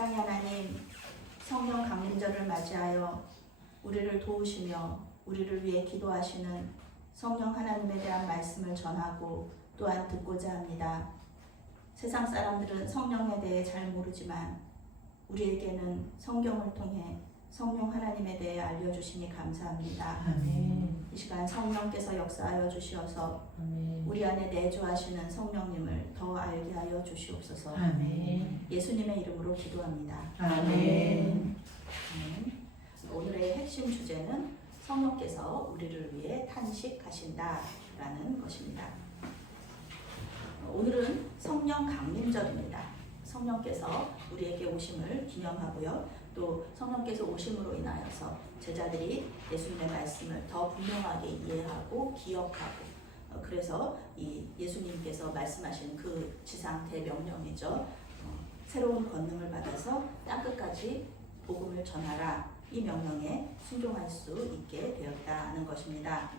사랑의 하나님, 성령 강림절을 맞이하여 우리를 도우시며 우리를 위해 기도하시는 성령 하나님에 대한 말씀을 전하고 또한 듣고자 합니다. 세상 사람들은 성령에 대해 잘 모르지만 우리에게는 성경을 통해 성령 하나님에 대해 알려주시니 감사합니다. 아멘. 이 시간 성령께서 역사하여 주시어서 아멘. 우리 안에 내주하시는 성령님을 더 알게 하여 주시옵소서. 아멘. 예수님의 이름으로 기도합니다. 아멘. 오늘의 핵심 주제는 성령께서 우리를 위해 탄식하신다라는 것입니다. 오늘은 성령 강림절입니다. 성령께서 우리에게 오심을 기념하고요. 또 성령께서 오심으로 인하여서 제자들이 예수님의 말씀을 더 분명하게 이해하고 기억하고 그래서 이 예수님께서 말씀하신 그 지상 대명령이죠. 새로운 권능을 받아서 땅끝까지 복음을 전하라. 이 명령에 순종할 수 있게 되었다는 것입니다.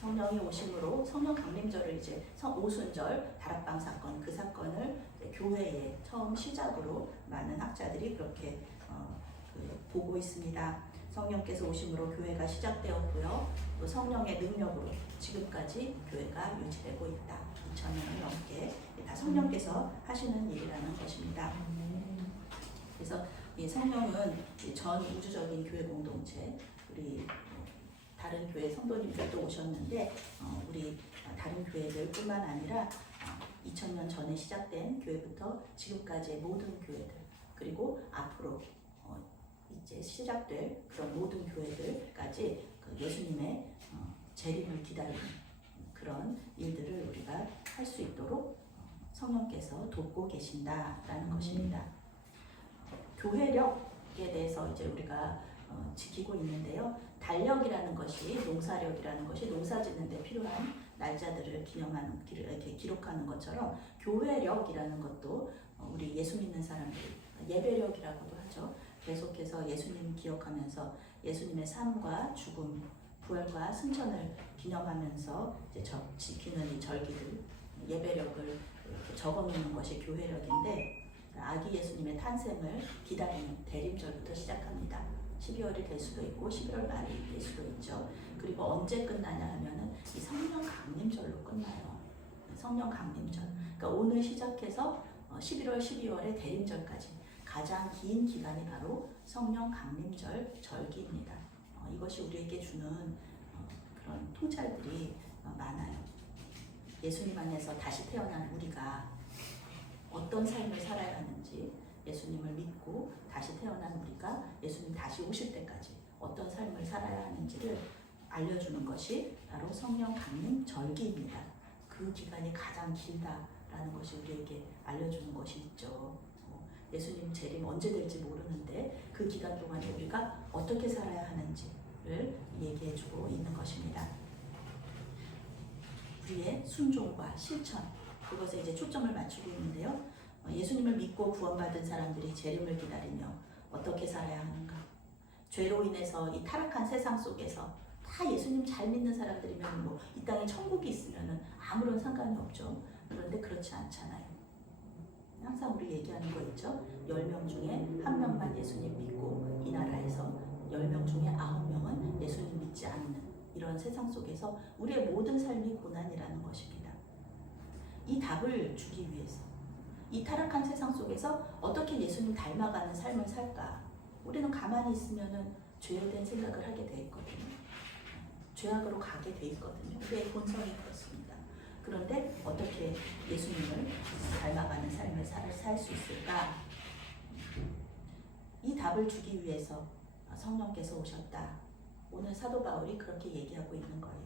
성령이 오심으로 성령 강림절을 이제 오순절 다락방 사건 그 사건을 교회의 처음 시작으로 많은 학자들이 그렇게 보고 있습니다. 성령께서 오심으로 교회가 시작되었고요. 또 성령의 능력으로 지금까지 교회가 유지되고 있다. 2000년을 넘게 다 성령께서 하시는 일이라는 것입니다. 그래서 이 성령은 전 우주적인 교회 공동체, 우리 다른 교회 성도님들도 오셨는데 우리 다른 교회들뿐만 아니라 2000년 전에 시작된 교회부터 지금까지의 모든 교회들 그리고 앞으로 이제 시작될 그런 모든 교회들까지 그 예수님의 재림을 기다리는 그런 일들을 우리가 할 수 있도록 성령께서 돕고 계신다라는 것입니다. 교회력에 대해서 이제 우리가 지키고 있는데요. 달력이라는 것이 농사력이라는 것이 농사 짓는 데 필요한 날짜들을 기념하는 이렇게 기록하는 것처럼 교회력이라는 것도 우리 예수 믿는 사람들 예배력이라고도 하죠. 계속해서 예수님 기억하면서 예수님의 삶과 죽음, 부활과 승천을 기념하면서 이제 지키는 이 절기들 예배력을 적어놓는 것이 교회력인데 아기 예수님의 탄생을 기다리는 대림절부터 시작합니다. 12월이 될 수도 있고 11월 말이 될 수도 있죠. 그리고 언제 끝나냐 하면은 이 성령 강림절로 끝나요. 성령 강림절. 그러니까 오늘 시작해서 11월, 12월의 대림절까지 가장 긴 기간이 바로 성령 강림절 절기입니다. 이것이 우리에게 주는 그런 통찰들이 많아요. 예수님 안에서 다시 태어난 우리가 어떤 삶을 살아야 하는지 예수님을 믿고 다시 태어난 우리가 예수님 다시 오실 때까지 어떤 삶을 살아야 하는지를 알려주는 것이 바로 성령 강림 절기입니다. 그 기간이 가장 길다라는 것이 우리에게 알려주는 것이 있죠. 예수님 재림 언제 될지 모르는데 그 기간 동안에 우리가 어떻게 살아야 하는지를 얘기해주고 있는 것입니다. 우리의 순종과 실천 그것에 이제 초점을 맞추고 있는데요. 예수님을 믿고 구원받은 사람들이 재림을 기다리며 어떻게 살아야 하는가? 죄로 인해서 이 타락한 세상 속에서 다 예수님 잘 믿는 사람들이면 뭐 이 땅에 천국이 있으면은 아무런 상관이 없죠. 그런데 그렇지 않잖아요. 항상 우리 얘기하는 거 있죠. 10명 중에 1명만 예수님 믿고 이 나라에서 10명 중에 9명은 예수님 믿지 않는 이런 세상 속에서 우리의 모든 삶이 고난이라는 것입니다. 이 답을 주기 위해서 이 타락한 세상 속에서 어떻게 예수님 닮아가는 삶을 살까? 우리는 가만히 있으면은 죄된 생각을 하게 돼 있거든요. 죄악으로 가게 돼 있거든요. 우리의 본성이 그렇습니다. 그런데 어떻게 예수님을 닮아가는 삶을 살 수 있을까? 이 답을 주기 위해서 성령께서 오셨다. 오늘 사도 바울이 그렇게 얘기하고 있는 거예요.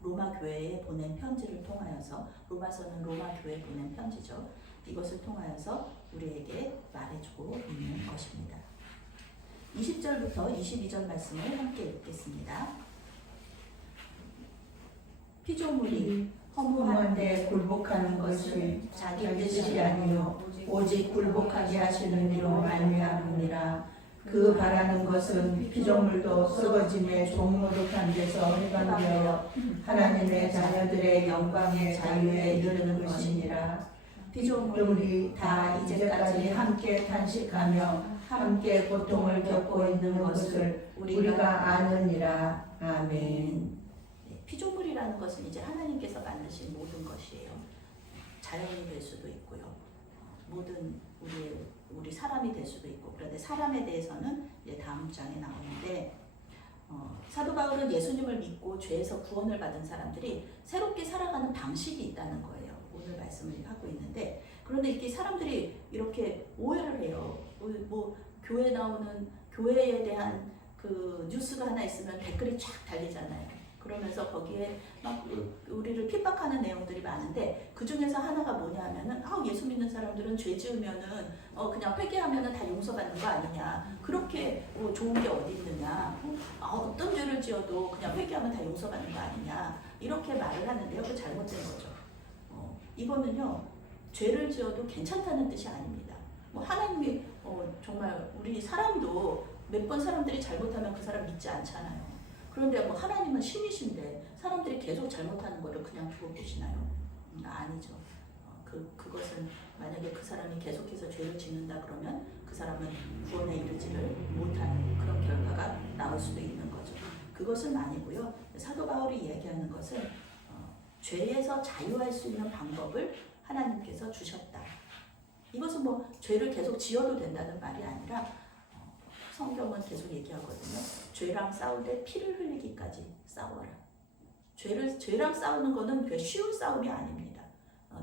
로마 교회에 보낸 편지를 통하여서 로마서는 로마 교회에 보낸 편지죠. 이것을 통하여서 우리에게 말해주고 있는 것입니다. 20절부터 22절 말씀을 함께 읽겠습니다. 피조물이 허무한데 굴복하는 것이 자기 자기 뜻이 뜻이 아니요 오직 굴복하게 하시는 이로 말미암으니라. 그 바라는 것은 피조물도 썩어짐의 종노릇한 데서 해방되어 하나님의 자녀들의 영광의 자유에 이르는 것이니라. 피조물이 다 이제까지 함께 탄식하며 함께 고통을 겪고 있는 것을 우리가 아느니라. 아멘. 네, 피조물이라는 것은 이제 하나님께서 만드신 모든 것이에요. 자연이 될 수도 있고요. 모든 우리 사람이 될 수도 있고. 그런데 사람에 대해서는 이제 다음 장에 나오는데 사도 바울은 예수님을 믿고 죄에서 구원을 받은 사람들이 새롭게 살아가는 방식이 있다는 거예요. 오늘 말씀을 하고 있는데 그런데 이렇게 사람들이 이렇게 오해를 해요. 뭐 교회 나오는 교회에 대한 그 뉴스가 하나 있으면 댓글이 쫙 달리잖아요. 그러면서 거기에 막 우리를 핍박하는 내용들이 많은데 그 중에서 하나가 뭐냐 하면은 예수 믿는 사람들은 죄 지으면은 그냥 회개하면은 다 용서받는 거 아니냐. 그렇게 좋은 게 어디 있느냐. 어떤 죄를 지어도 그냥 회개하면 다 용서받는 거 아니냐. 이렇게 말을 하는데요. 그 잘못된 거죠. 이거는요. 죄를 지어도 괜찮다는 뜻이 아닙니다. 뭐 하나님이 정말 우리 사람도 몇 번 사람들이 잘못하면 그 사람 믿지 않잖아요. 그런데 뭐 하나님은 신이신데 사람들이 계속 잘못하는 거를 그냥 두고 계시나요? 아니죠. 그것은 만약에 그 사람이 계속해서 죄를 짓는다 그러면 그 사람은 구원에 이르지를 못하는 그런 결과가 나올 수도 있는 거죠. 그것은 아니고요. 사도 바울이 이야기하는 것은 죄에서 자유할 수 있는 방법을 하나님께서 주셨다. 이것은 뭐 죄를 계속 지어도 된다는 말이 아니라 성경은 계속 얘기하거든요. 죄랑 싸울 때 피를 흘리기까지 싸워라. 죄랑 싸우는 거는 그 쉬운 싸움이 아닙니다.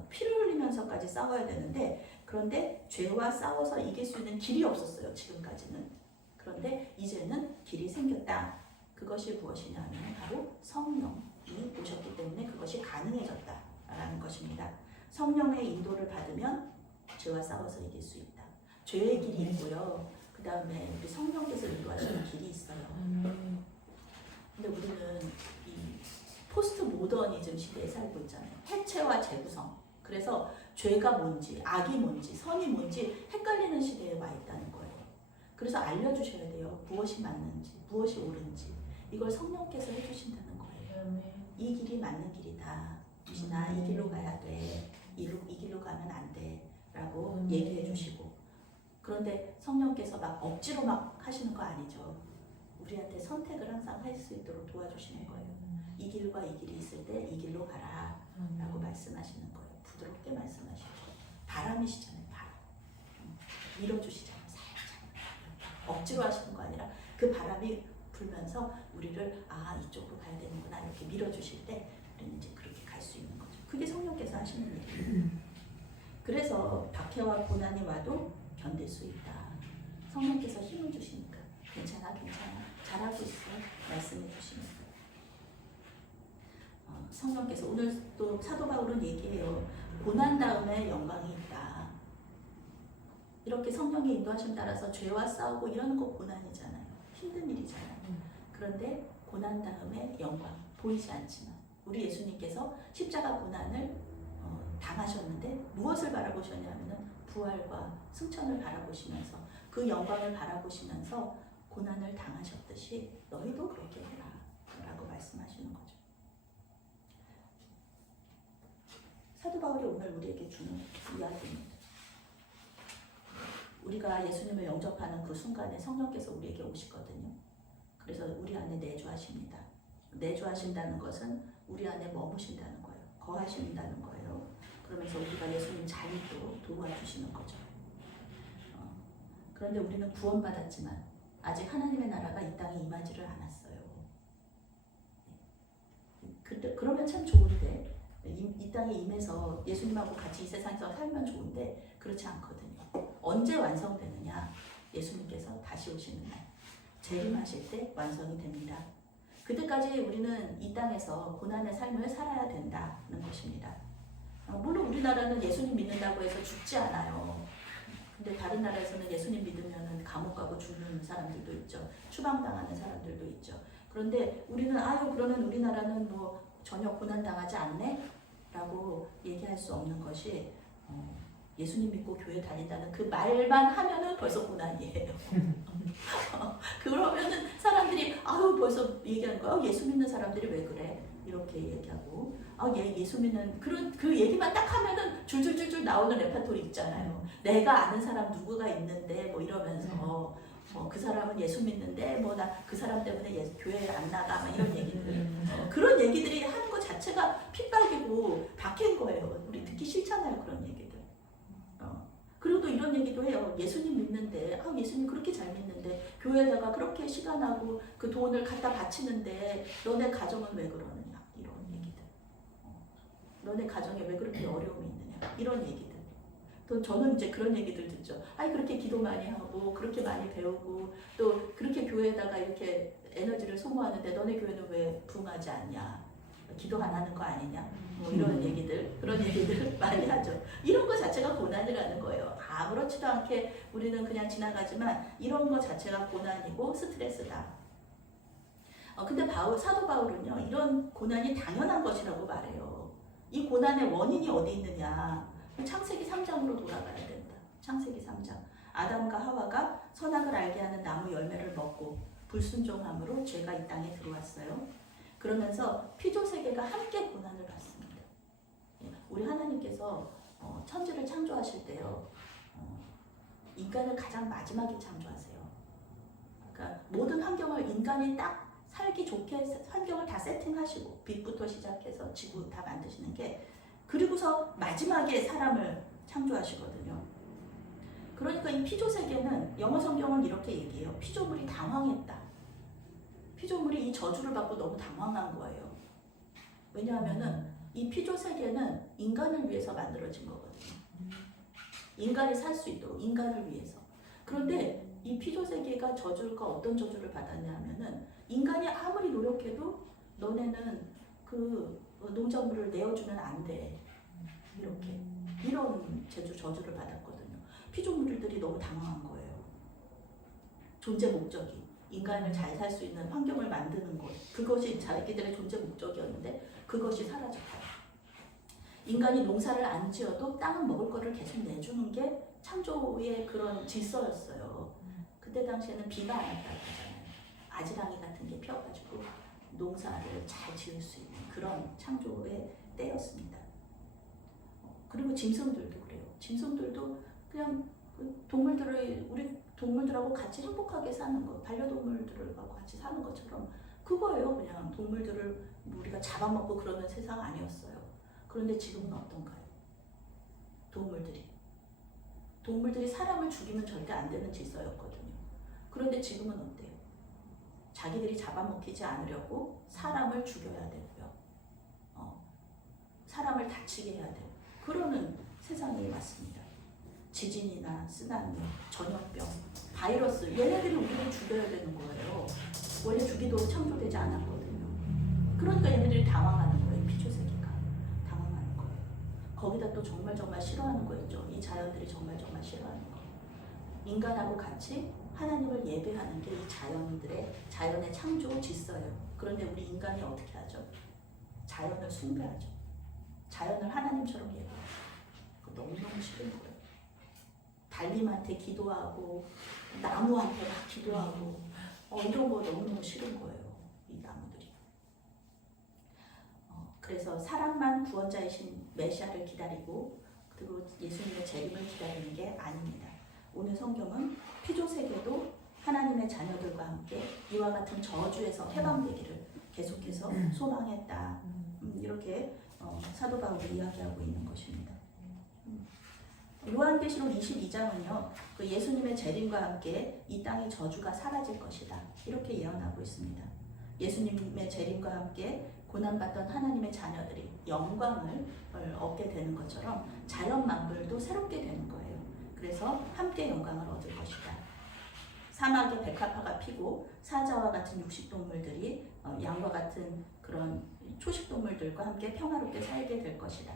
피를 흘리면서까지 싸워야 되는데 그런데 죄와 싸워서 이길 수 있는 길이 없었어요. 지금까지는. 그런데 이제는 길이 생겼다. 그것이 무엇이냐 하면 바로 성령이 오셨기 때문에 그것이 가능해졌다라는 것입니다. 성령의 인도를 받으면 죄와 싸워서 이길 수 있다. 죄의 길이 있고요. 그 다음에 우리 성령께서 인도하시는 길이 있어요. 근데 우리는 이 포스트 모더니즘 시대에 살고 있잖아요. 해체와 재구성. 그래서 죄가 뭔지, 악이 뭔지, 선이 뭔지 헷갈리는 시대에 와 있다는 거예요. 그래서 알려주셔야 돼요. 무엇이 맞는지, 무엇이 옳은지. 이걸 성령께서 해주신다는 거예요. 이 길이 맞는 길이다. 유진아, 이 길로 가야 돼. 이 길로 가면 안 돼. 라고 얘기해 주시고. 그런데 성령께서 막 억지로 막 하시는 거 아니죠. 우리한테 선택을 항상 할 수 있도록 도와주시는 거예요. 이 길과 이 길이 있을 때 이 길로 가라 라고 말씀하시는 거예요. 부드럽게 말씀하시죠. 바람이시잖아요. 바람. 밀어주시잖아요. 살짝. 억지로 하시는 거 아니라 그 바람이 불면서 우리를 이쪽으로 가야 되는구나 이렇게 밀어주실 때 우리는 이제 그렇게 갈 수 있는 거죠. 그게 성령께서 하시는 일이에요. 그래서 박해와 고난이 와도 견딜 수 있다. 성령께서 힘을 주시니까 괜찮아 잘하고 있어 말씀해 주시니까 성령께서 오늘 또 사도 바울은 얘기해요. 고난 다음에 영광이 있다. 이렇게 성령의 인도하심 따라서 죄와 싸우고 이러는 거 고난이잖아요. 힘든 일이잖아요. 그런데 고난 다음에 영광 보이지 않지만 우리 예수님께서 십자가 고난을 당하셨는데 무엇을 바라보셨냐면은 부활과 승천을 바라보시면서 그 영광을 바라보시면서 고난을 당하셨듯이 너희도 그렇게 해라 라고 말씀하시는 거죠. 사도 바울이 오늘 우리에게 주는 이야기입니다. 우리가 예수님을 영접하는 그 순간에 성령께서 우리에게 오시거든요. 그래서 우리 안에 내주하십니다. 내주하신다는 것은 우리 안에 머무신다는 거예요. 거하신다는 거예요. 그러면서 우리가 예수님 자리도 도와주시는 거죠. 그런데 우리는 구원받았지만 아직 하나님의 나라가 이 땅에 임하지를 않았어요. 그러면 참 좋은데 이 땅에 임해서 예수님하고 같이 이 세상에서 살면 좋은데 그렇지 않거든요. 언제 완성되느냐? 예수님께서 다시 오시는 날 재림하실 때 완성이 됩니다. 그때까지 우리는 이 땅에서 고난의 삶을 살아야 된다는 것입니다. 물론 우리나라는 예수님 믿는다고 해서 죽지 않아요. 근데 다른 나라에서는 예수님 믿으면 감옥 가고 죽는 사람들도 있죠. 추방당하는 사람들도 있죠. 그런데 우리는 그러면 우리나라는 뭐 전혀 고난 당하지 않네? 라고 얘기할 수 없는 것이 예수님 믿고 교회 다닌다는 그 말만 하면은 벌써 고난이에요. 그러면은 사람들이 벌써 얘기하는 거야. 예수 믿는 사람들이 왜 그래? 이렇게 얘기하고 얘 예수 믿는 그런 그 얘기만 딱 하면은 줄줄줄줄 나오는 레파토리 있잖아요. 내가 아는 사람 누구가 있는데 뭐 이러면서 그 사람은 예수 믿는데 뭐 나 그 사람 때문에 교회에 안 나가 막 이런 얘기들 그런 얘기들이 하는 것 자체가 핍박이고 박해인 거예요. 우리 듣기 싫잖아요 그런 얘기들. 그리고 또 이런 얘기도 해요. 예수님 믿는데 예수님 그렇게 잘 믿는데 교회에다가 그렇게 시간하고 그 돈을 갖다 바치는데 너네 가정은 왜 그러느냐 이런 얘기들. 너네 가정에 왜 그렇게 어려움이 있느냐 이런 얘기들. 또 저는 이제 그런 얘기들 듣죠. 그렇게 기도 많이 하고 그렇게 많이 배우고 또 그렇게 교회에다가 이렇게 에너지를 소모하는데 너네 교회는 왜 부흥하지 않냐? 기도 안 하는 거 아니냐? 뭐 이런 얘기들, 그런 얘기들 많이 하죠. 이런 거 자체가 고난이라는 거예요. 아무렇지도 않게 우리는 그냥 지나가지만 이런 거 자체가 고난이고 스트레스다. 근데 사도 바울은요, 이런 고난이 당연한 것이라고 말해요. 이 고난의 원인이 어디 있느냐? 창세기 3장으로 돌아가야 된다. 창세기 3장. 아담과 하와가 선악을 알게 하는 나무 열매를 먹고 불순종함으로 죄가 이 땅에 들어왔어요. 그러면서 피조세계가 함께 고난을 받습니다. 우리 하나님께서 천지를 창조하실 때요. 인간을 가장 마지막에 창조하세요. 그러니까 모든 환경을 인간이 딱 살기 좋게 환경을 다 세팅하시고 빛부터 시작해서 지구 다 만드시는 게 그리고서 마지막에 사람을 창조하시거든요. 그러니까 이 피조세계는 영어 성경은 이렇게 얘기해요. 피조물이 당황했다. 피조물이 이 저주를 받고 너무 당황한 거예요. 왜냐하면은 이 피조세계는 인간을 위해서 만들어진 거거든요. 인간이 살 수 있도록 인간을 위해서. 그런데 이 피조세계가 저주가 어떤 저주를 받았냐 하면은 인간이 아무리 노력해도 너네는 그 농작물을 내어주면 안 돼. 이렇게 이런 저주를 받았거든요. 피조물들이 너무 당황한 거예요. 존재 목적이 인간을 잘 살 수 있는 환경을 만드는 것, 그것이 자기들의 존재 목적이었는데 그것이 사라졌다. 인간이 농사를 안 지어도 땅은 먹을 거를 계속 내주는 게 창조의 그런 질서였어요. 그때 당시에는 비가 안 왔다고 하잖아요. 아지랑이 같은 게 펴가지고 농사를 잘 지을 수 있는 그런 창조의 때였습니다. 그리고 짐승들도 그래요. 짐승들도 그냥 우리 동물들하고 같이 행복하게 사는 것, 반려동물들하고 같이 사는 것처럼 그거예요. 그냥 동물들을 우리가 잡아먹고 그러는 세상 아니었어요. 그런데 지금은 어떤가요? 동물들이 사람을 죽이면 절대 안 되는 질서였거든요. 그런데 지금은 어때요? 자기들이 잡아먹히지 않으려고 사람을 죽여야 되고요. 사람을 다치게 해야 되고 그러는 세상이 왔습니다. 지진이나 쓰나미, 전염병, 바이러스 얘네들이 우리를 죽여야 되는 거예요. 원래 죽이도록 창조되지 않았거든요. 그러니까 얘네들이 당황하는 거예요. 피조세계가 당황하는 거예요. 거기다 또 정말 싫어하는 거 있죠. 이 자연들이 정말 싫어하는 거. 인간하고 같이 하나님을 예배하는 게 이 자연의 창조 질서예요. 그런데 우리 인간이 어떻게 하죠? 자연을 숭배하죠. 자연을 하나님처럼 예배해요. 너무너무 싫은 거예요. 달님한테 기도하고 나무한테 막 기도하고 이런 거 너무너무 싫은 거예요. 이 나무들이. 그래서 사람만 구원자이신 메시아를 기다리고 그리고 예수님의 재림을 기다리는 게 아닙니다. 오늘 성경은 피조세계도 하나님의 자녀들과 함께 이와 같은 저주에서 해방되기를 계속해서 소망했다. 이렇게 사도 바울이 이야기하고 있는 것입니다. 요한계시록 22장은요. 그 예수님의 재림과 함께 이 땅의 저주가 사라질 것이다. 이렇게 예언하고 있습니다. 예수님의 재림과 함께 고난받던 하나님의 자녀들이 영광을 얻게 되는 것처럼 자연 만물도 새롭게 되는 거예요. 그래서 함께 영광을 얻을 것이다. 사막에 백합화가 피고 사자와 같은 육식동물들이 양과 같은 그런 초식동물들과 함께 평화롭게 살게 될 것이다.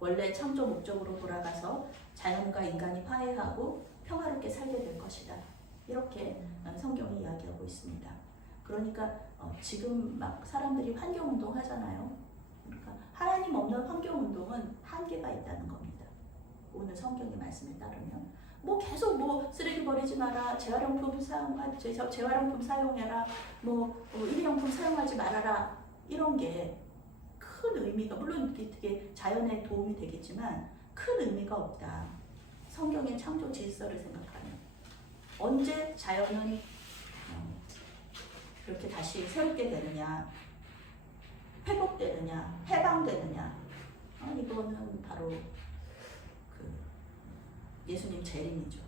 원래 창조 목적으로 돌아가서 자연과 인간이 화해하고 평화롭게 살게 될 것이다. 이렇게 성경이 이야기하고 있습니다. 그러니까 지금 막 사람들이 환경운동 하잖아요. 그러니까 하나님 없는 환경운동은 한계가 있다는 겁니다. 오늘 성경의 말씀에 따르면 계속 쓰레기 버리지 마라, 재활용품 사용해라, 일회용품 사용하지 말아라 이런 게 큰 의미가, 물론 이게 되게 자연에 도움이 되겠지만 큰 의미가 없다. 성경의 창조 질서를 생각하면 언제 자연은 이렇게 다시 새롭게 되느냐, 회복되느냐, 해방되느냐, 이거는 바로 그 예수님 재림이죠.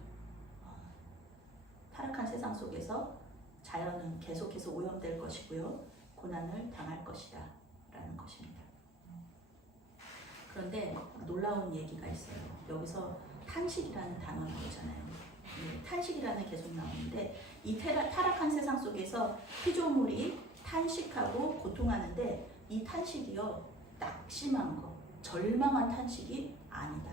타락한 세상 속에서 자연은 계속해서 오염될 것이고요, 고난을 당할 것이다 라는 것입니다. 그런데 놀라운 얘기가 있어요. 여기서 탄식이라는 단어 나오잖아요. 탄식이라는 계속 나오는데, 이 타락한 세상 속에서 피조물이 탄식하고 고통하는데, 이 탄식이요, 낙심한 거, 절망한 탄식이 아니다.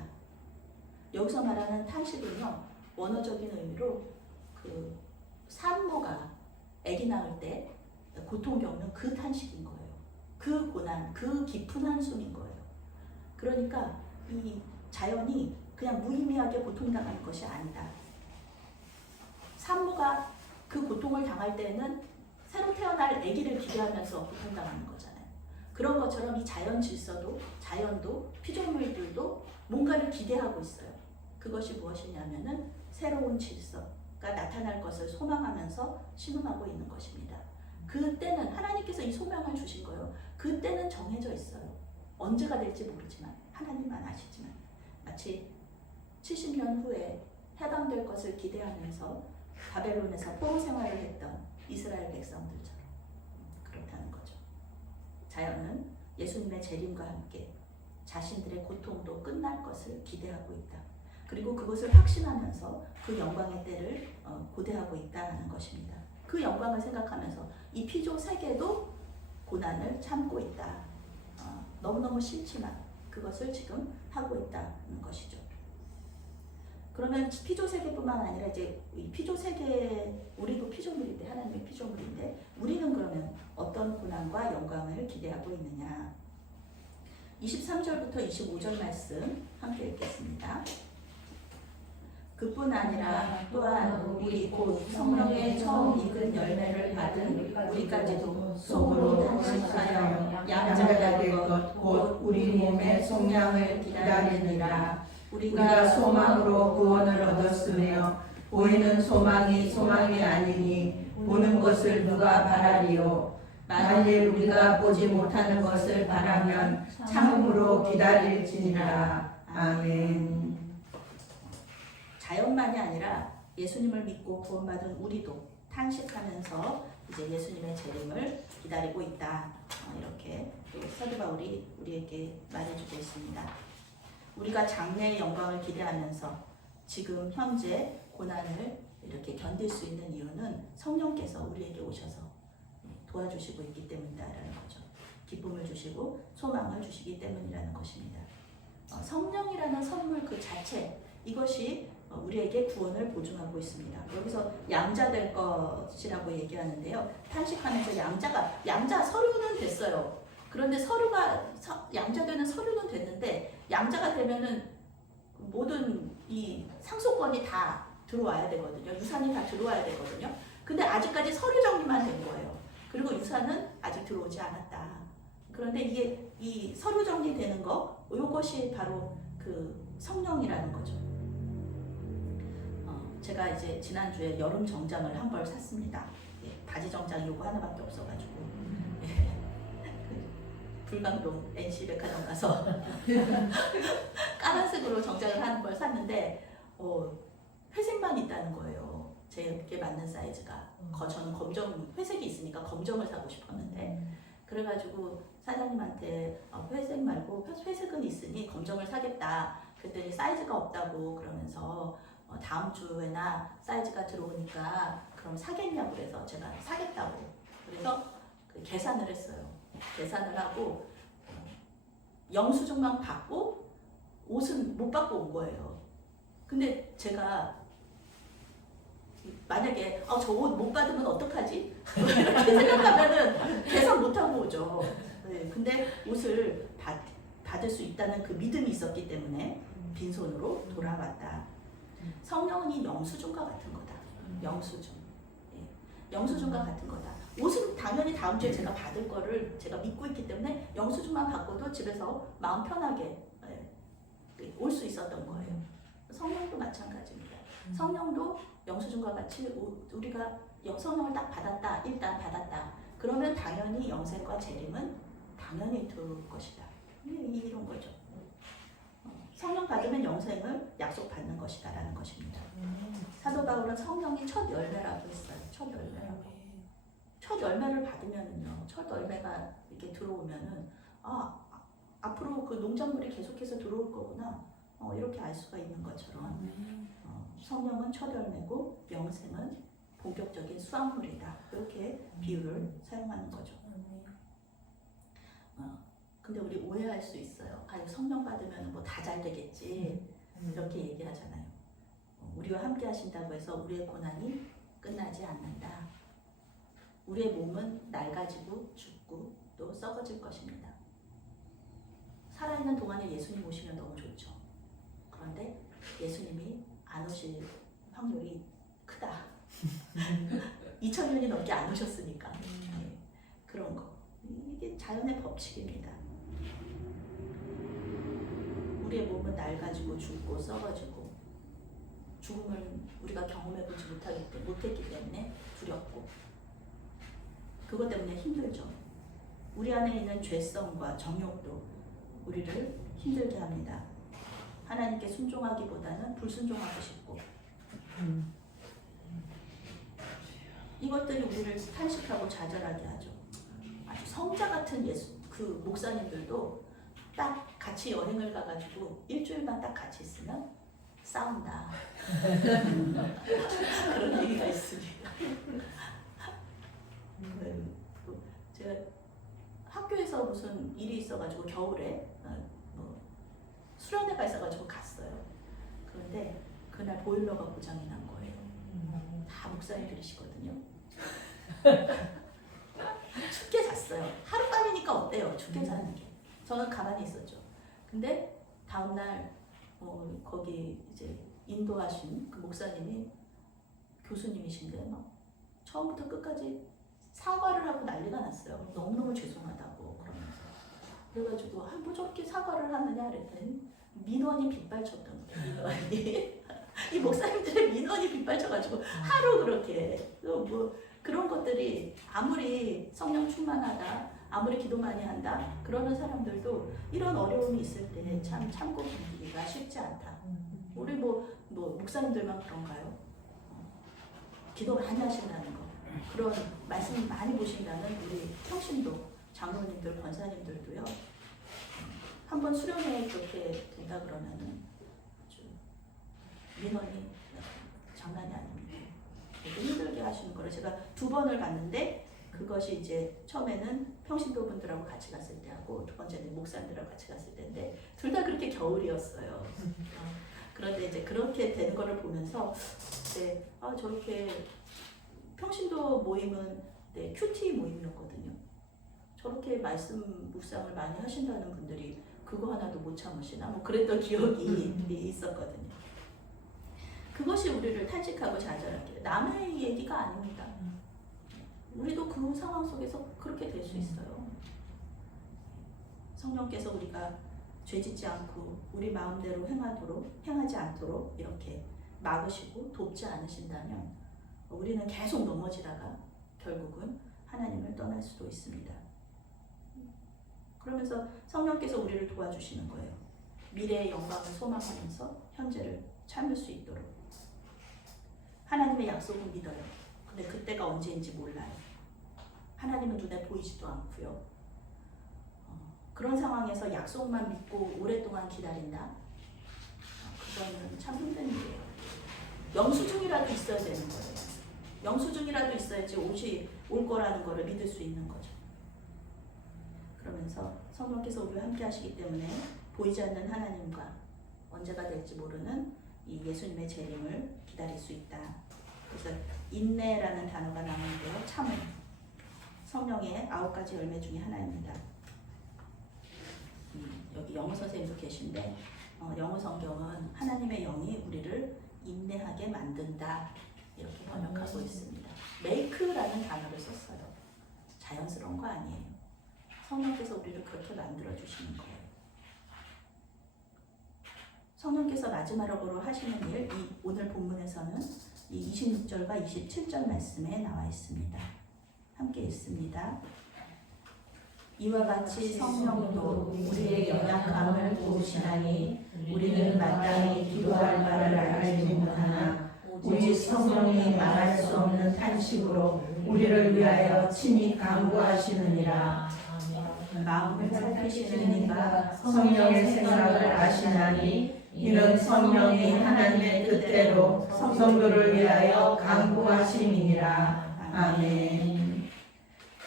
여기서 말하는 탄식은요, 원어적인 의미로 그 산모가 아기 낳을 때 고통 겪는 그 탄식인 거예요. 그 고난, 그 깊은 한숨인 거예요. 그러니까 이 자연이 그냥 무의미하게 고통당하는 것이 아니다. 산모가 그 고통을 당할 때는 새로 태어날 아기를 기대하면서 고통당하는 거잖아요. 그런 것처럼 이 자연 질서도, 자연도, 피조물들도 뭔가를 기대하고 있어요. 그것이 무엇이냐면은 새로운 질서가 나타날 것을 소망하면서 신음하고 있는 것입니다. 그때는 하나님께서 이 소명을 주신 거예요. 그때는 정해져 있어요. 언제가 될지 모르지만 하나님만 아시지만, 마치 70년 후에 해방될 것을 기대하면서 바벨론에서 포로 생활을 했던 이스라엘 백성들처럼 그렇다는 거죠. 자연은 예수님의 재림과 함께 자신들의 고통도 끝날 것을 기대하고 있다. 그리고 그것을 확신하면서 그 영광의 때를 고대하고 있다는 것입니다. 그 영광을 생각하면서 이 피조 세계도 고난을 참고 있다. 너무너무 싫지만 그것을 지금 하고 있다는 것이죠. 그러면 피조 세계뿐만 아니라 이제 이 피조 세계, 우리도 피조물인데, 하나님의 피조물인데, 우리는 그러면 어떤 고난과 영광을 기대하고 있느냐? 23절부터 25절 말씀 함께 읽겠습니다. 그뿐 아니라 또한 우리 곧 성령의 처음 익은 열매를 받은 우리까지도 속으로 탄식하여 양자가 될 것 곧 우리 몸의 속량을 기다리느니라. 우리가 소망으로 구원을 얻었으며 보이는 소망이 소망이 아니니 보는 것을 누가 바라리요. 만일 우리가 보지 못하는 것을 바라면 참음으로 기다릴지니라. 아멘. 자연만이 아니라 예수님을 믿고 구원받은 우리도 탄식하면서 이제 예수님의 재림을 기다리고 있다. 이렇게 또 사도 바울이 우리에게 말해주고 있습니다. 우리가 장래의 영광을 기대하면서 지금 현재 고난을 이렇게 견딜 수 있는 이유는 성령께서 우리에게 오셔서 도와주시고 있기 때문이다라는 거죠. 기쁨을 주시고 소망을 주시기 때문이라는 것입니다. 성령이라는 선물 그 자체, 이것이 우리에게 구원을 보증하고 있습니다. 여기서 양자 될 것이라고 얘기하는데요. 탄식하면서 양자 서류는 됐어요. 그런데 양자되는 서류는 됐는데, 양자가 되면은 모든 이 상속권이 다 들어와야 되거든요. 유산이 다 들어와야 되거든요. 근데 아직까지 서류 정리만 된 거예요. 그리고 유산은 아직 들어오지 않았다. 그런데 이게 이 서류 정리되는 거, 이것이 바로 그 성령이라는 거죠. 제가 이제 지난주에 여름 정장을 한 벌 샀습니다. 바지 정장 요거 하나밖에 없어가지고 불광동 NC 백화점 가서 까만색으로 정장을 한 벌 샀는데 회색만 있다는 거예요. 제게 맞는 사이즈가. 저는 회색이 있으니까 검정을 사고 싶었는데, 그래가지고 사장님한테 회색 말고 회색은 있으니 검정을 사겠다. 그랬더니 사이즈가 없다고 그러면서 다음 주에나 사이즈가 들어오니까 그럼 사겠냐고 그래서 제가 사겠다고. 그래서 계산을 했어요. 계산을 하고 영수증만 받고 옷은 못 받고 온 거예요. 근데 제가 만약에 저 옷 못 받으면 어떡하지? 이렇게 생각하면은 계산 못 하고 오죠. 네, 근데 옷을 받을 수 있다는 그 믿음이 있었기 때문에 빈손으로 돌아왔다. 성령은 이 영수증과 같은 거다. 영수증. 영수증과 같은 거다. 옷은 당연히 다음 주에 제가 받을 거를 제가 믿고 있기 때문에 영수증만 받고도 집에서 마음 편하게 올 수 있었던 거예요. 성령도 마찬가지입니다. 성령도 영수증과 같이 우리가 성령을 딱 받았다, 일단 받았다. 그러면 당연히 영생과 재림은 당연히 들어올 것이다. 이런 거죠. 성령 받으면 영생을 약속받는 것이다라는 것입니다. 사도 바울은 성령이 첫 열매라고 했어요. 첫 열매라고. 첫 열매를 받으면은요, 첫 열매가 이렇게 들어오면은 앞으로 그 농작물이 계속해서 들어올 거구나. 이렇게 알 수가 있는 것처럼 성령은 첫 열매고 영생은 본격적인 수확물이다. 이렇게 비유를 사용하는 거죠. 근데 우리 오해할 수 있어요. 성령 받으면 뭐 다 잘 되겠지. 이렇게 얘기하잖아요. 우리와 함께 하신다고 해서 우리의 고난이 끝나지 않는다. 우리의 몸은 낡아지고 죽고 또 썩어질 것입니다. 살아있는 동안에 예수님 오시면 너무 좋죠. 그런데 예수님이 안 오실 확률이 크다. 2000년이 넘게 안 오셨으니까. 그런 거. 이게 자연의 법칙입니다. 우리의 몸은 낡아지고 죽고 썩어지고 죽음을 우리가 경험해보지 못했기 때문에 두렵고 그것 때문에 힘들죠. 우리 안에 있는 죄성과 정욕도 우리를 힘들게 합니다. 하나님께 순종하기보다는 불순종하고 싶고 이것들이 우리를 탄식하고 좌절하게 하죠. 아주 성자 같은 그 목사님들도 딱 같이 여행을 가가지고 일주일만 딱 같이 있으면 싸운다. 그런 얘기가 있으니까. 제가 학교에서 무슨 일이 있어가지고 겨울에 수련회가 있어가지고 갔어요. 그런데 그날 보일러가 고장이 난 거예요. 다 목사님들이시거든요. 춥게 잤어요. 하룻밤이니까 어때요? 춥게 자는 게. 저는 가만히 있었죠. 근데 다음날 거기 이제 인도하신 그 목사님이 교수님이신데 막 처음부터 끝까지 사과를 하고 난리가 났어요. 너무너무 죄송하다고 그러면서. 그래가지고 뭐 저렇게 사과를 하느냐 그랬더니 민원이 빗발쳤던 거예요. 이 목사님들의 민원이 빗발쳐가지고 하루 그렇게 뭐 그런 것들이 아무리 성령 충만하다 아무리 기도 많이 한다 그러는 사람들도 이런 어려움이 있을 때 참 참고 견디기가 쉽지 않다. 우리 뭐 목사님들만 그런가요? 기도 많이 하신다는 거 그런 말씀 많이 보신다는 우리 평신도 장로님들 권사님들도요. 한번 수련회에 그렇게 된다 그러면은 아주 민원이 장난이 아닙니다. 되게 힘들게 하시는 거를 제가 2번을 봤는데 그것이 이제 처음에는 평신도 분들하고 같이 갔을 때 하고 두 번째는 목사님들하고 같이 갔을 때인데 둘 다 그렇게 겨울이었어요. 그런데 이제 그렇게 되는 거를 보면서 저렇게 평신도 모임은 큐티 모임이었거든요. 저렇게 말씀 묵상을 많이 하신다는 분들이 그거 하나도 못 참으시나 뭐 그랬던 기억이 있었거든요. 그것이 우리를 탄식하고 좌절하게 남의 얘기가 아닙니다. 우리도 그 상황 속에서 그렇게 될 수 있어요. 성령께서 우리가 죄짓지 않고 우리 마음대로 행하지 않도록 이렇게 막으시고 돕지 않으신다면 우리는 계속 넘어지다가 결국은 하나님을 떠날 수도 있습니다. 그러면서 성령께서 우리를 도와주시는 거예요. 미래의 영광을 소망하면서 현재를 참을 수 있도록. 하나님의 약속은 믿어요. 근데 그때가 언제인지 몰라요. 하나님은 눈에 보이지도 않고요. 그런 상황에서 약속만 믿고 오랫동안 기다린다? 그거는 참 힘든 일이에요. 영수증이라도 있어야 되는 거예요. 영수증이라도 있어야지 옷이 올 거라는 거를 믿을 수 있는 거죠. 그러면서 성령께서 우리와 함께 하시기 때문에 보이지 않는 하나님과 언제가 될지 모르는 이 예수님의 재림을 기다릴 수 있다. 그래서 인내라는 단어가 나오는데요. 참음. 성령의 9가지 열매 중에 하나입니다. 여기 영어 선생님도 계신데 영어 성경은 하나님의 영이 우리를 인내하게 만든다 이렇게 번역하고 있습니다. make라는 단어를 썼어요. 자연스러운 거 아니에요. 성령께서 우리를 그렇게 만들어 주시는 거예요. 성령께서 마지막으로 하시는 일, 이 오늘 본문에서는 이 26절과 27절 말씀에 나와 있습니다. 함께 읽습니다. 이와 같이 성령도 우리의 연약함을 도우시나니 우리는 마땅히 기도할 바를 알지 못하나 오직 성령이 말할 수 없는 탄식으로 우리를 위하여 친히 간구하시느니라. 마음을 살피시는 이가 성령의 생각을 아시나니 이는 성령이 하나님의 뜻대로 성도를 위하여 간구하심이니라. 아멘.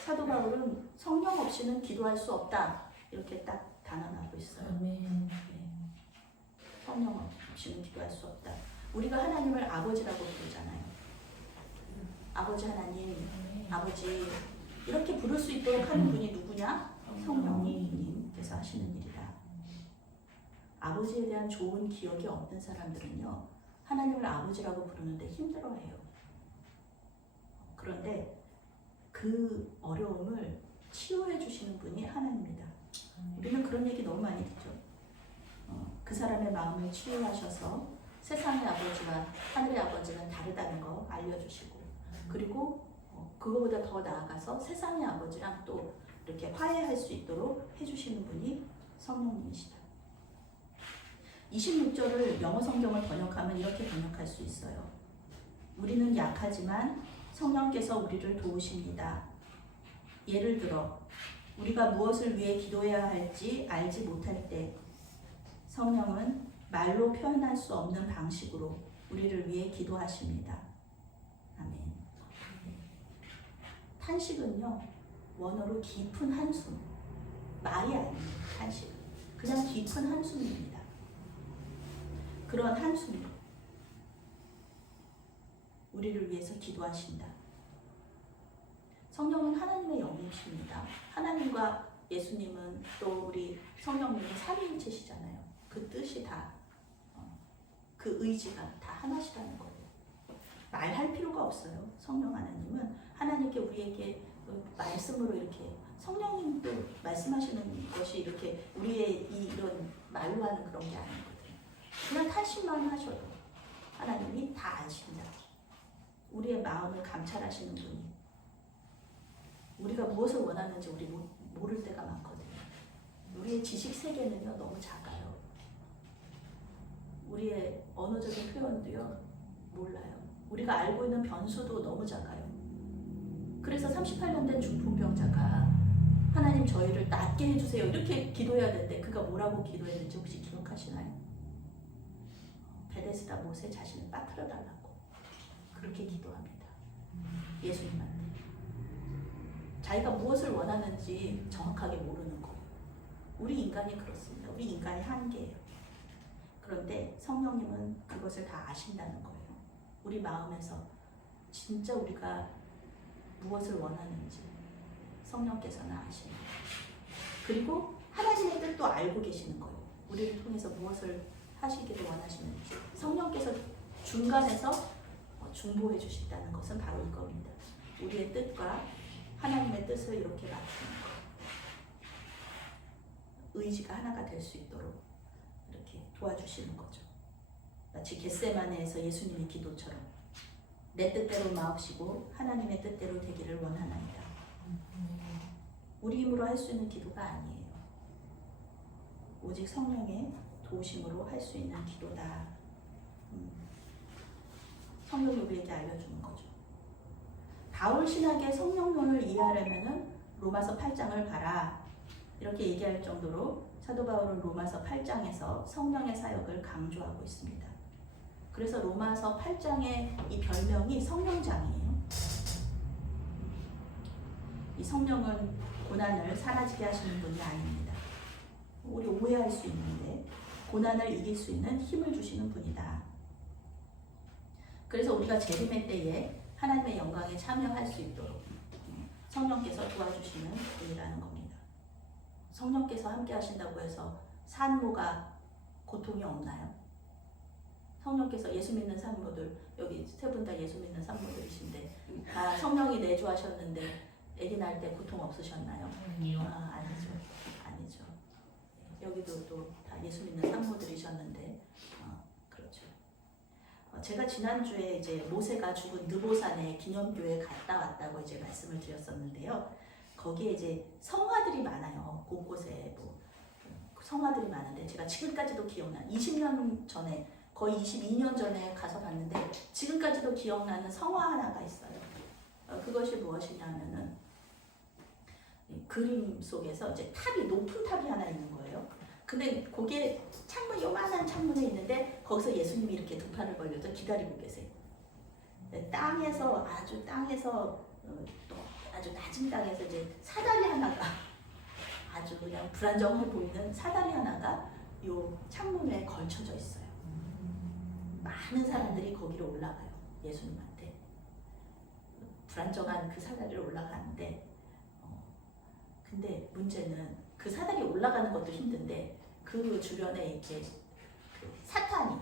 사도 바울은 성령 없이는 기도할 수 없다. 이렇게 딱 단언하고 있어요. 아멘. 성령 없이는 기도할 수 없다. 우리가 하나님을 아버지라고 부르잖아요. 아버지 하나님, 아버지 이렇게 부를 수 있도록 하는 분이 누구냐? 성령님께서 하시는 일이다. 아버지에 대한 좋은 기억이 없는 사람들은요, 하나님을 아버지라고 부르는데 힘들어해요. 그런데 그 어려움을 치유해 주시는 분이 하나님입니다. 우리는 그런 얘기 너무 많이 듣죠. 그 사람의 마음을 치유하셔서 세상의 아버지와 하늘의 아버지는 다르다는 거 알려주시고, 그리고 그거보다 더 나아가서 세상의 아버지랑 또 이렇게 화해할 수 있도록 해주시는 분이 성령님이시다. 26절을 영어 성경을 번역하면 이렇게 번역할 수 있어요. 우리는 약하지만 성령께서 우리를 도우십니다. 예를 들어 우리가 무엇을 위해 기도해야 할지 알지 못할 때 성령은 말로 표현할 수 없는 방식으로 우리를 위해 기도하십니다. 아멘. 탄식은요, 원어로 깊은 한숨, 말이 아닙니다. 탄식은 그냥 깊은 한숨입니다. 그런 한숨이 우리를 위해서 기도하신다. 성령은 하나님의 영이십니다. 하나님과 예수님은 또 우리 성령님은 삼위일체시잖아요. 그 뜻이 다, 그 의지가 다 하나시라는 거예요. 말할 필요가 없어요. 성령 하나님은 하나님께 우리에게 말씀으로 이렇게 성령님도 말씀하시는 것이 이렇게 우리의 이런 말로 하는 그런 게 아니거든요. 그냥 탄식만 하셔도 하나님이 다 아신다. 우리의 마음을 감찰하시는 분이, 우리가 무엇을 원하는지 우리 모를 때가 많거든요. 우리의 지식 세계는요 너무 작아요. 우리의 언어적인 표현도요 몰라요. 우리가 알고 있는 변수도 너무 작아요. 그래서 38년 된 중풍병자가 하나님 저희를 낫게 해주세요 이렇게 기도해야 되는데 그가 뭐라고 기도했는지 혹시 기억하시나요? 베데스다 못에 자신을 빠뜨려 달라고 그렇게 기도합니다. 예수님한테. 자기가 무엇을 원하는지 정확하게 모르는 거예요. 우리 인간이 그렇습니다. 우리 인간이 한계예요. 그런데 성령님은 그것을 다 아신다는 거예요. 우리 마음에서 진짜 우리가 무엇을 원하는지 성령께서는 아십니다. 그리고 하나님의 뜻도 알고 계시는 거예요. 우리를 통해서 무엇을 하시기를 원하시는지 성령께서 중간에서 중보해 주신다는 것은 바로 이겁니다. 우리의 뜻과 하나님의 뜻을 이렇게 맞추는 거예요. 의지가 하나가 될 수 있도록 이렇게 도와주시는 거죠. 마치 겟세마네에서 예수님의 기도처럼 내 뜻대로 마옵시고 하나님의 뜻대로 되기를 원하나이다. 우리 힘으로 할 수 있는 기도가 아니에요. 오직 성령의 도우심으로 할 수 있는 기도다. 성령이 우리에게 알려주는 거죠. 바울 신학의 성령론을 이해하려면은 로마서 8장을 봐라. 이렇게 얘기할 정도로 사도 바울은 로마서 8장에서 성령의 사역을 강조하고 있습니다. 그래서 로마서 8장의 이 별명이 성령장이에요. 이 성령은 고난을 사라지게 하시는 분이 아닙니다. 우리 오해할 수 있는데 고난을 이길 수 있는 힘을 주시는 분이다. 그래서 우리가 재림의 때에 하나님의 영광에 참여할 수 있도록 성령께서 도와주시는 분이라는 겁니다. 성령께서 함께 하신다고 해서 산모가 고통이 없나요? 성령께서 예수 믿는 산모들, 여기 세 분 다 예수 믿는 산모들이신데 다 성령이 내주하셨는데 아기 낳을 때 고통 없으셨나요? 아니요. 아니죠. 아니죠. 여기도 또 다 예수 믿는 산모들이셨는데 그렇죠. 제가 지난주에 이제 모세가 죽은 느보산에 기념교회 갔다 왔다고 이제 말씀을 드렸었는데요. 거기에 이제 성화들이 많아요. 곳곳에 뭐 성화들이 많은데 제가 지금까지도 기억나. 20년 전에 거의 22년 전에 가서 봤는데 지금까지도 기억나는 성화 하나가 있어요. 그것이 무엇이냐면은 그림 속에서 이제 탑이 높은 탑이 하나 있는 거예요. 근데 거기에 창문 요만한 창문에 있는데 거기서 예수님이 이렇게 두 팔을 벌려서 기다리고 계세요. 땅에서 또 아주 낮은 땅에서 이제 사다리 하나가 아주 그냥 불안정해 보이는 사다리 하나가 요 창문에 걸쳐져 있어요. 많은 사람들이 거기로 올라가요. 예수님한테. 불안정한 그 사다리로 올라가는데 근데 문제는 그 사다리 올라가는 것도 힘든데 그 주변에 이렇게 그 사탄이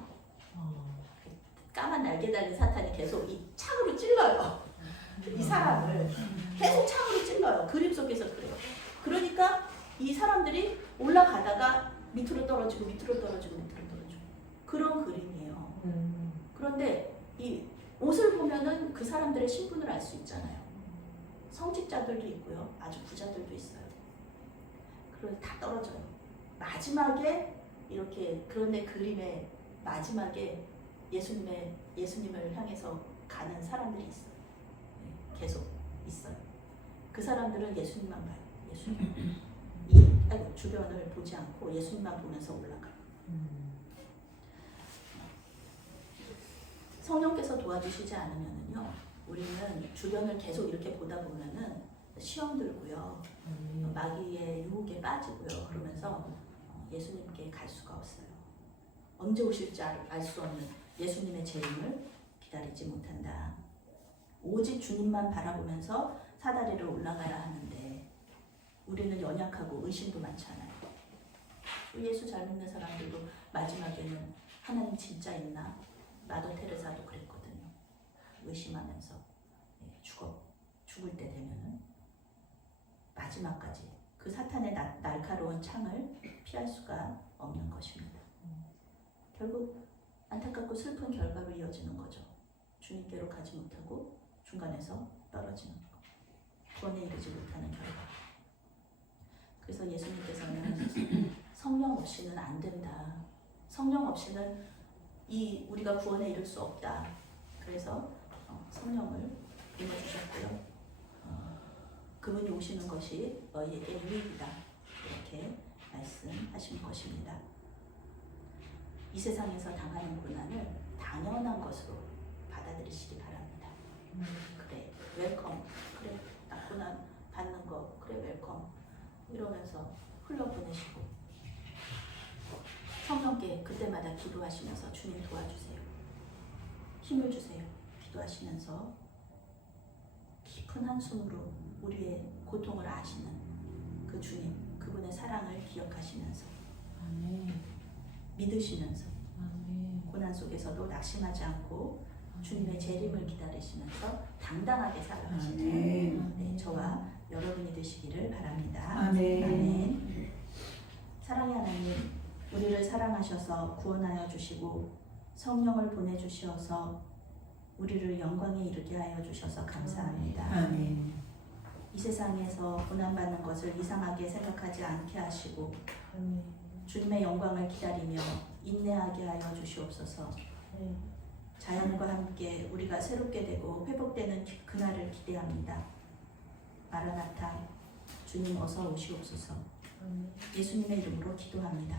까만 날개 달린 사탄이 계속 이 창으로 찔러요. 이 사람을 계속 창으로 찔러요. 그림 속에서 그래요. 그러니까 이 사람들이 올라가다가 밑으로 떨어지고 그런 그림이에요. 그런데 이 옷을 보면은 그 사람들의 신분을 알 수 있잖아요. 성직자들도 있고요. 아주 부자들도 있어요. 그런데 다 떨어져요. 마지막에 이렇게 그런데 그림의 마지막에 예수님을 향해서 가는 사람들이 있어요. 계속 있어요. 그 사람들은 예수님만 봐요. 예수님. 주변을 보지 않고 예수님만 보면서 올라가요. 성령께서 도와주시지 않으면은요, 우리는 주변을 계속 이렇게 보다 보면은 시험 들고요, 마귀의 유혹에 빠지고요, 그러면서 예수님께 갈 수가 없어요. 언제 오실지 알 수 없는 예수님의 재림을 기다리지 못한다. 오직 주님만 바라보면서 사다리를 올라가야 하는데 우리는 연약하고 의심도 많잖아요. 예수 잘 믿는 사람들도 마지막에는 하나님 진짜 있나? 마더 테레사도 그랬거든요. 의심하면서 죽을 때 되면은 마지막까지 그 사탄의 날카로운 창을 피할 수가 없는 것입니다. 결국 안타깝고 슬픈 결과로 이어지는 거죠. 주님께로 가지 못하고 중간에서 떨어지는 것. 구원에 이르지 못하는 결과. 그래서 예수님께서는 성령 없이는 안 된다. 성령 없이는 우리가 구원에 이를 수 없다. 그래서 성령을 보내주셨고요. 그분이 오시는 것이 너희에게 유익이다. 이렇게 말씀하신 것입니다. 이 세상에서 당하는 고난을 당연한 것으로 받아들이시기 바랍니다. 그래, 웰컴. 그래, 나 고난 받는 거. 그래, 웰컴. 이러면서 흘러보내시고 성령께 그때마다 기도하시면서 주님 도와주세요. 힘을 주세요. 기도하시면서 깊은 한숨으로 우리의 고통을 아시는 그 주님, 그분의 사랑을 기억하시면서 믿으시면서 고난 속에서도 낙심하지 않고 주님의 재림을 기다리시면서 당당하게 살아가시는 저와 여러분이 되시기를 바랍니다. 아멘. 사랑의 하나님, 우리를 사랑하셔서 구원하여 주시고 성령을 보내주셔서 우리를 영광에 이르게 하여 주셔서 감사합니다. 아멘. 이 세상에서 고난받는 것을 이상하게 생각하지 않게 하시고 주님의 영광을 기다리며 인내하게 하여 주시옵소서. 자연과 함께 우리가 새롭게 되고 회복되는 그날을 기대합니다. 마라나타, 주님 어서 오시옵소서. 예수님의 이름으로 기도합니다.